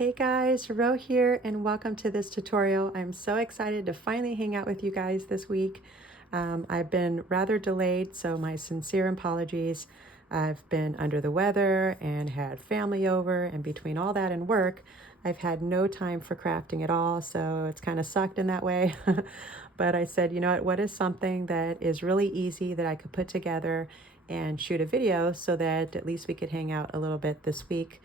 Hey guys, Ro here and welcome to this tutorial. I'm so excited to finally hang out with you guys this week. I've been rather delayed, so my sincere apologies. I've been under the weather and had family over, and between all that and work, I've had no time for crafting at all, so it's kind of sucked in that way. But I said, you know what is something that is really easy that I could put together and shoot a video so that at least we could hang out a little bit this week.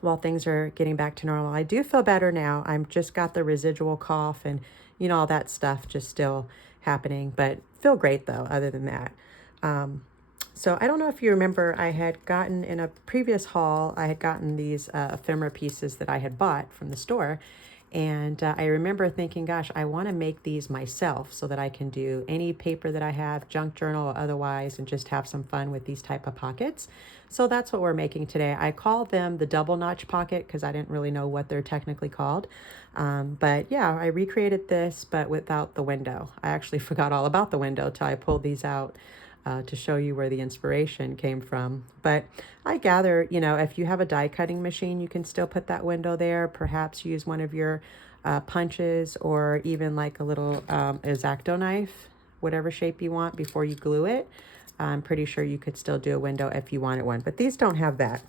While things are getting back to normal. I do feel better now. I'm just got the residual cough and all that stuff just still happening, but feel great though, other than that. So I don't know if you remember, I had gotten in a previous haul, I had gotten these ephemera pieces that I had bought from the store. And I remember thinking, gosh, I want to make these myself so that I can do any paper that I have, junk journal or otherwise, and just have some fun with these type of pockets. So that's what we're making today. I call them the double notch pocket because I didn't really know what they're technically called. But yeah, I recreated this, but without the window. I actually forgot all about the window till I pulled these out. To show you where the inspiration came from. But I gather, if you have a die cutting machine, you can still put that window there, perhaps use one of your punches or even like a little X-Acto knife, whatever shape you want before you glue it. I'm pretty sure you could still do a window if you wanted one, but these don't have that.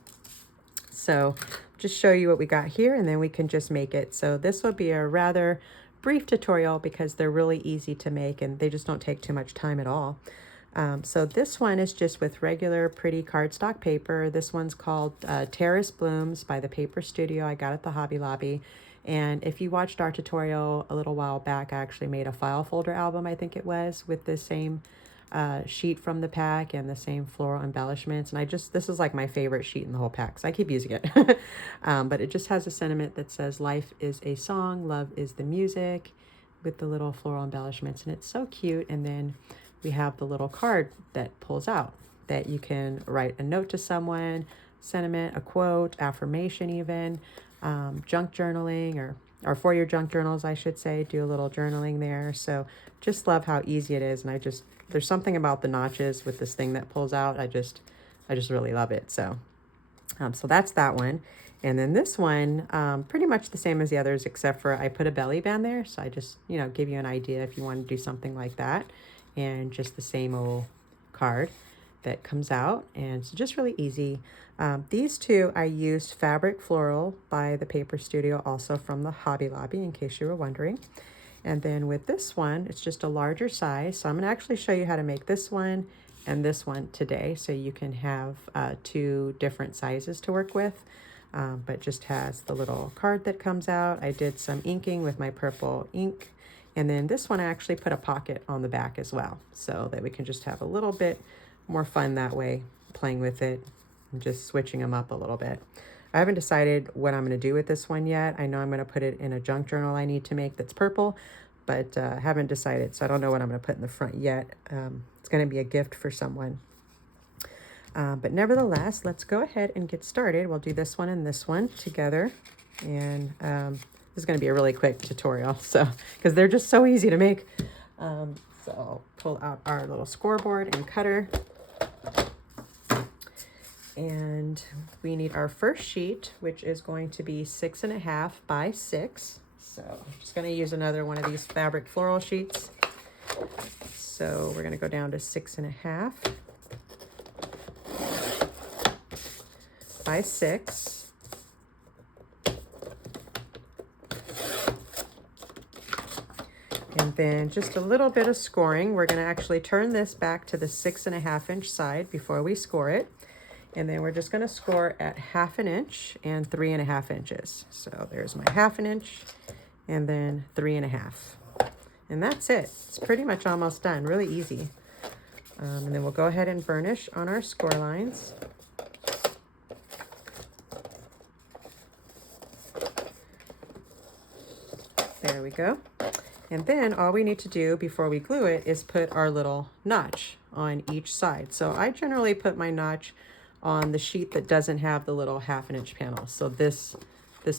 So just show you what we got here and then we can just make it. So this will be a rather brief tutorial because they're really easy to make and they just don't take too much time at all. So this one is just with regular pretty cardstock paper. This one's called Terrace Blooms by the Paper Studio. I got it at the Hobby Lobby. And if you watched our tutorial a little while back, I actually made a file folder album, I think it was, with the same sheet from the pack and the same floral embellishments. And this is like my favorite sheet in the whole pack, so I keep using it. But it just has a sentiment that says, life is a song, love is the music, with the little floral embellishments. And it's so cute. And then we have the little card that pulls out that you can write a note to someone, sentiment, a quote, affirmation even, junk journaling or for your junk journals, I should say, do a little journaling there. So just love how easy it is. And there's something about the notches with this thing that pulls out. I just really love it. So that's that one. And then this one, pretty much the same as the others, except for I put a belly band there. So I just, give you an idea if you want to do something like that. And just the same old card that comes out, and it's just really easy. These two I used Fabric Floral by the Paper Studio, also from the Hobby Lobby, in case you were wondering. And then with this one, it's just a larger size, so I'm going to actually show you how to make this one and this one today, so you can have two different sizes to work with. But just has the little card that comes out. I did some inking with my purple ink. And then this one, I actually put a pocket on the back as well, so that we can just have a little bit more fun that way, playing with it and just switching them up a little bit. I haven't decided what I'm going to do with this one yet. I know I'm going to put it in a junk journal I need to make that's purple, but haven't decided, so I don't know what I'm going to put in the front yet. It's going to be a gift for someone. But nevertheless, let's go ahead and get started. We'll do this one and this one together. And this is going to be a really quick tutorial, so because they're just so easy to make. So I'll pull out our little scoreboard and cutter. And we need our first sheet, which is going to be 6.5 by 6. So I'm just going to use another one of these fabric floral sheets. So we're going to go down to 6.5 by 6. And then just a little bit of scoring. We're going to actually turn this back to the 6.5 inch side before we score it. And then we're just going to score at 1/2 inch and 3.5 inches. So there's my 1/2 inch and then 3.5. And that's it. It's pretty much almost done. Really easy. And then we'll go ahead and burnish on our score lines. There we go. And then all we need to do before we glue it is put our little notch on each side. So I generally put my notch on the sheet that doesn't have the little 1/2 inch panel. So this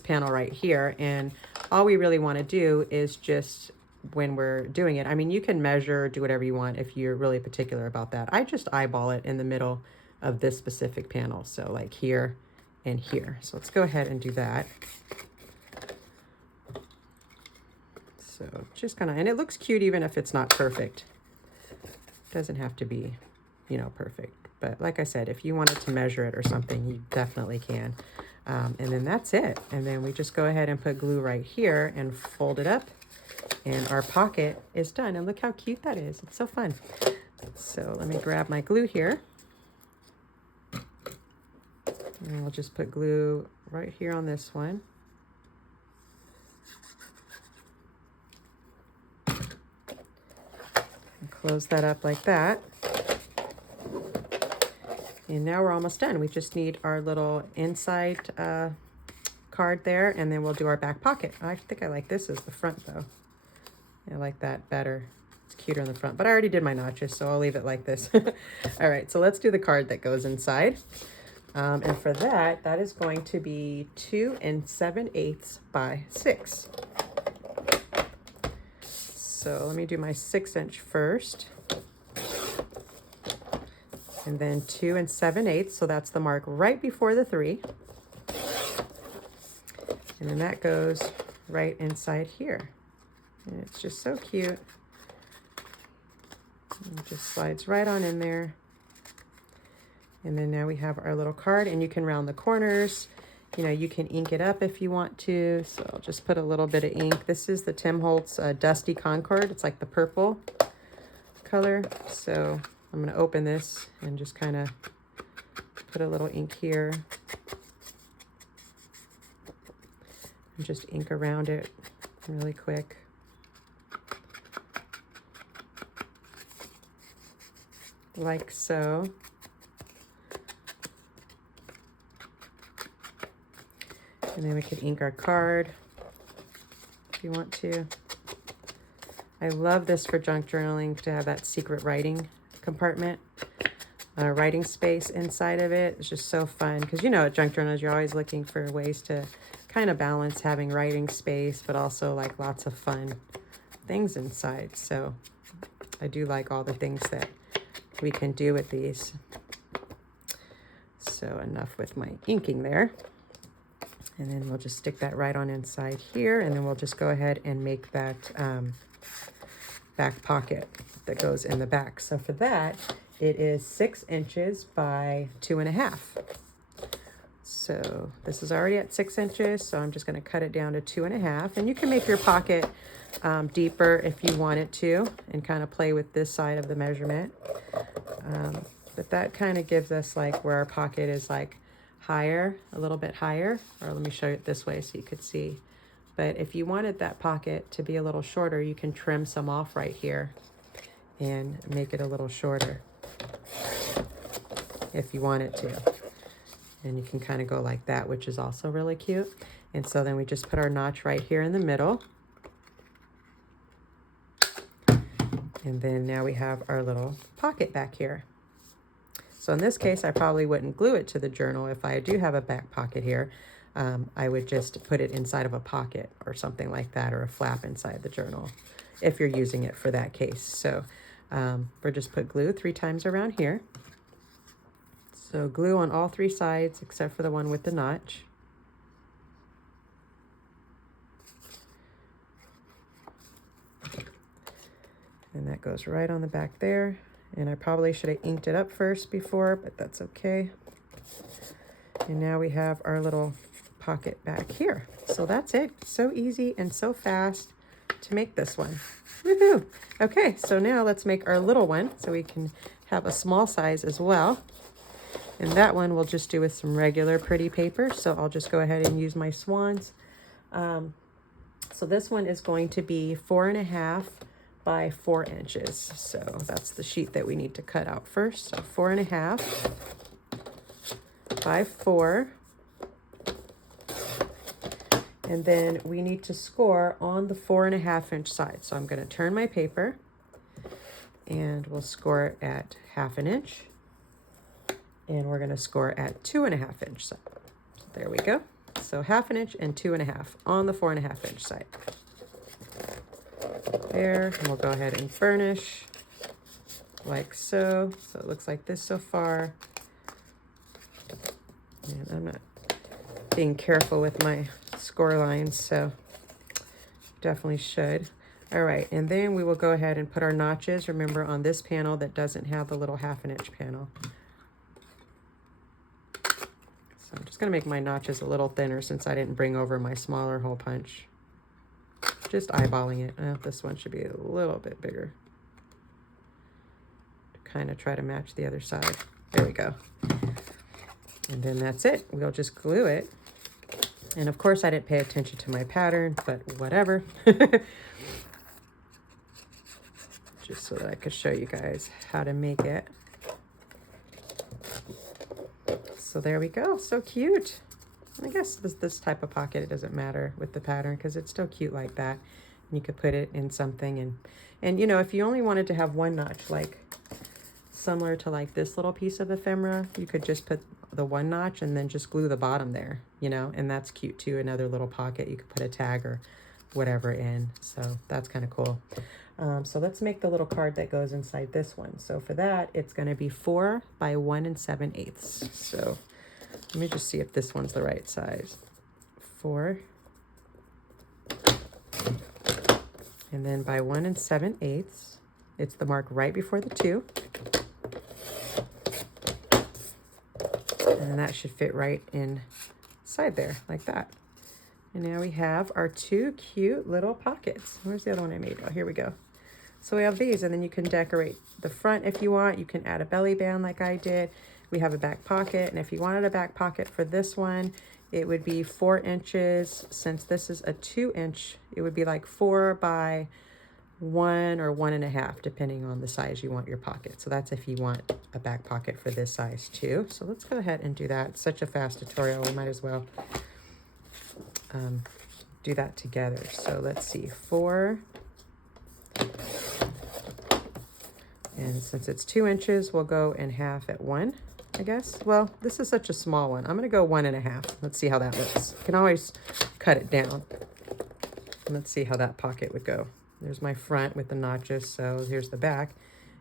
panel right here. And all we really want to do is just, when we're doing it, I mean, you can measure, do whatever you want if you're really particular about that. I just eyeball it in the middle of this specific panel. So like here and here. So let's go ahead and do that. So just kind of, and it looks cute even if it's not perfect. It doesn't have to be, you know, perfect. But like I said, if you wanted to measure it or something, you definitely can. And then that's it. And then we just go ahead and put glue right here and fold it up. And our pocket is done. And look how cute that is. It's so fun. So let me grab my glue here. And we'll just put glue right here on this one. And close that up like that. And now we're almost done. We just need our little inside card there, and then we'll do our back pocket. I think I like this as the front though. I like that better. It's cuter in the front, but I already did my notches, so I'll leave it like this. All right, so let's do the card that goes inside. And for that, that is going to be 2 7/8 by 6. So let me do my 6-inch first. And then 2 7/8, so that's the mark right before the 3. And then that goes right inside here. And it's just so cute. And it just slides right on in there. And then now we have our little card, and you can round the corners. You know, you can ink it up if you want to. So I'll just put a little bit of ink. This is the Tim Holtz Dusty Concord. It's like the purple color. So I'm going to open this and just kind of put a little ink here. And just ink around it really quick. Like so. And then we could ink our card if you want to. I love this for junk journaling, to have that secret writing compartment, writing space inside of it. It's just so fun because, you know, at junk journals, you're always looking for ways to kind of balance having writing space, but also like lots of fun things inside. So I do like all the things that we can do with these. So enough with my inking there. And then we'll just stick that right on inside here. And then we'll just go ahead and make that back pocket that goes in the back. So for that, it is 6 inches by 2.5. So this is already at 6 inches. So I'm just going to cut it down to 2.5. And you can make your pocket deeper if you want it to, and kind of play with this side of the measurement. But that kind of gives us like where our pocket is like higher, a little bit higher, or let me show you it this way so you could see. But if you wanted that pocket to be a little shorter, you can trim some off right here and make it a little shorter if you want it to. And you can kind of go like that, which is also really cute. And so then we just put our notch right here in the middle. And then now we have our little pocket back here. So in this case, I probably wouldn't glue it to the journal. If I do have a back pocket here, I would just put it inside of a pocket or something like that, or a flap inside the journal if you're using it for that case. So we'll just put glue 3 times around here. So glue on all 3 sides except for the one with the notch. And that goes right on the back there. And I probably should have inked it up first before, but that's okay. And now we have our little pocket back here. So that's it. So easy and so fast to make this one. Woohoo! Okay, so now let's make our little one so we can have a small size as well. And that one we'll just do with some regular pretty paper. So I'll just go ahead and use my swans. So this one is going to be 4.5 by 4 inches. So that's the sheet that we need to cut out first. So 4.5 by 4. And then we need to score on the 4.5 inch side. So I'm going to turn my paper and we'll score it at 1/2 inch. And we're going to score at 2.5 inch side. So there we go. So 1/2 inch and 2.5 on the 4.5 inch side. There, and we'll go ahead and burnish like so. So it looks like this so far. And I'm not being careful with my score lines, so definitely should. All right, and then we will go ahead and put our notches, remember, on this panel that doesn't have the little 1/2 inch panel. So I'm just gonna make my notches a little thinner since I didn't bring over my smaller hole punch. Just eyeballing it. This one should be a little bit bigger. Kind of try to match the other side. There we go. And then that's it. We'll just glue it. And of course I didn't pay attention to my pattern, but whatever. Just so that I could show you guys how to make it. So there we go. So cute. I guess this type of pocket, it doesn't matter with the pattern because it's still cute like that. And you could put it in something, and you know, if you only wanted to have one notch, like similar to like this little piece of ephemera, you could just put the one notch and then just glue the bottom there, you know, and that's cute too. Another little pocket you could put a tag or whatever in. So that's kind of cool. So let's make the little card that goes inside this one. So for that, it's going to be 4 by 1 7/8. So let me just see if this one's the right size. 4. And then by 1 7/8. It's the mark right before the 2. And that should fit right inside there, like that. And now we have our 2 cute little pockets. Where's the other one I made? Oh, here we go. So we have these, and then you can decorate the front if you want. You can add a belly band like I did. We have a back pocket, and if you wanted a back pocket for this one, it would be 4 inches. Since this is a 2 inch, it would be like 4 by 1 or 1 1/2, depending on the size you want your pocket. So that's if you want a back pocket for this size too. So let's go ahead and do that. It's such a fast tutorial, we might as well do that together. So let's see, 4. And since it's 2 inches, we'll go in half at 1, I guess. Well, this is such a small one. I'm gonna go 1 1/2. Let's see how that looks. You can always cut it down. Let's see how that pocket would go. There's my front with the notches, so here's the back.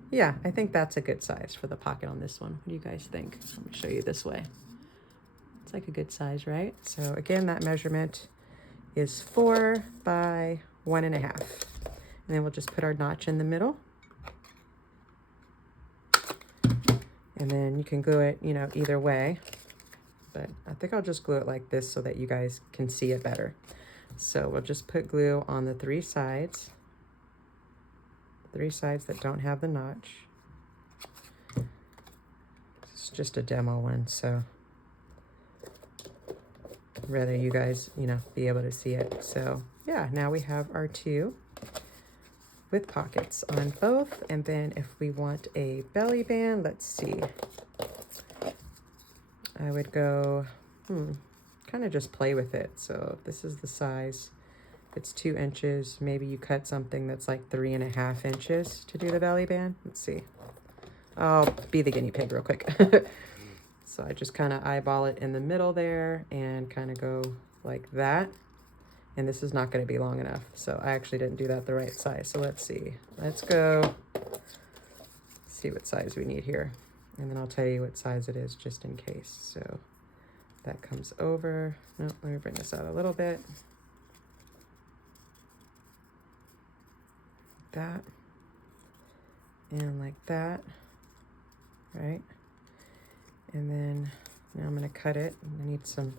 Yeah, I think that's a good size for the pocket on this one. What do you guys think? Let me show you this way. It's like a good size, right? So again, that measurement is 4 by 1 1/2. And then we'll just put our notch in the middle. And then you can glue it, you know, either way. But I think I'll just glue it like this so that you guys can see it better. So we'll just put glue on the 3 sides. 3 sides that don't have the notch. It's just a demo one, so I'd rather you guys, you know, be able to see it. So yeah, now we have our 2 with pockets on both. And then if we want a belly band, let's see. I would go, kind of just play with it. So if this is the size, it's 2 inches. Maybe you cut something that's like 3 1/2 inches to do the belly band. Let's see. I'll be the guinea pig real quick. So I just kind of eyeball it in the middle there and kind of go like that. And this is not going to be long enough. So I actually didn't do that the right size. So let's see. Let's go see what size we need here. And then I'll tell you what size it is just in case. So that comes over. No, let me bring this out a little bit. That. And like that. Right? And then now I'm going to cut it. I need some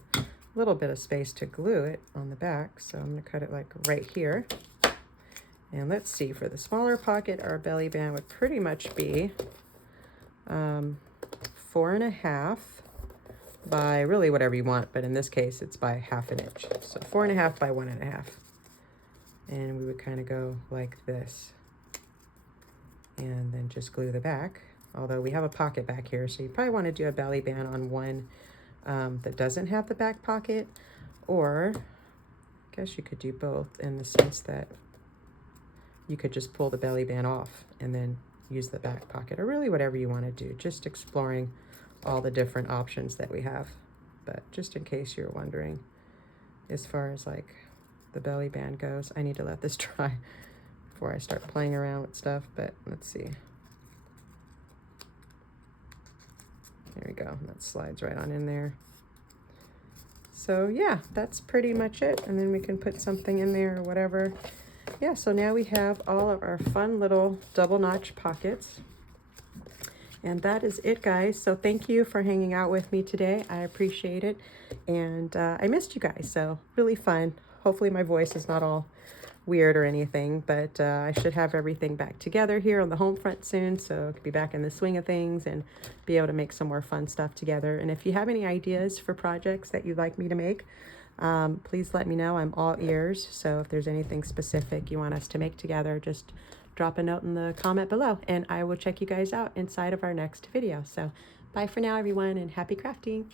little bit of space to glue it on the back, so I'm going to cut it like right here. And let's see, for the smaller pocket, our belly band would pretty much be 4 1/2 by really whatever you want, but in this case it's by 1/2 inch. So 4 1/2 by 1 1/2. And we would kind of go like this. And then just glue the back. Although we have a pocket back here, so you probably want to do a belly band on one that doesn't have the back pocket, or I guess you could do both in the sense that you could just pull the belly band off and then use the back pocket, or really whatever you want to do, just exploring all the different options that we have. But just in case you're wondering, as far as like the belly band goes, I need to let this dry before I start playing around with stuff, but let's see. There we go, that slides right on in there. So yeah, that's pretty much it. And then we can put something in there or whatever. Yeah, so now we have all of our fun little double notch pockets. And that is it, guys. So thank you for hanging out with me today. I appreciate it. And I missed you guys, so really fun. Hopefully my voice is not all weird or anything, but I should have everything back together here on the home front soon, so I could be back in the swing of things and be able to make some more fun stuff together. And if you have any ideas for projects that you'd like me to make, please let me know. I'm all ears. So if there's anything specific you want us to make together, just drop a note in the comment below, and I will check you guys out inside of our next video. So bye for now, everyone, and happy crafting.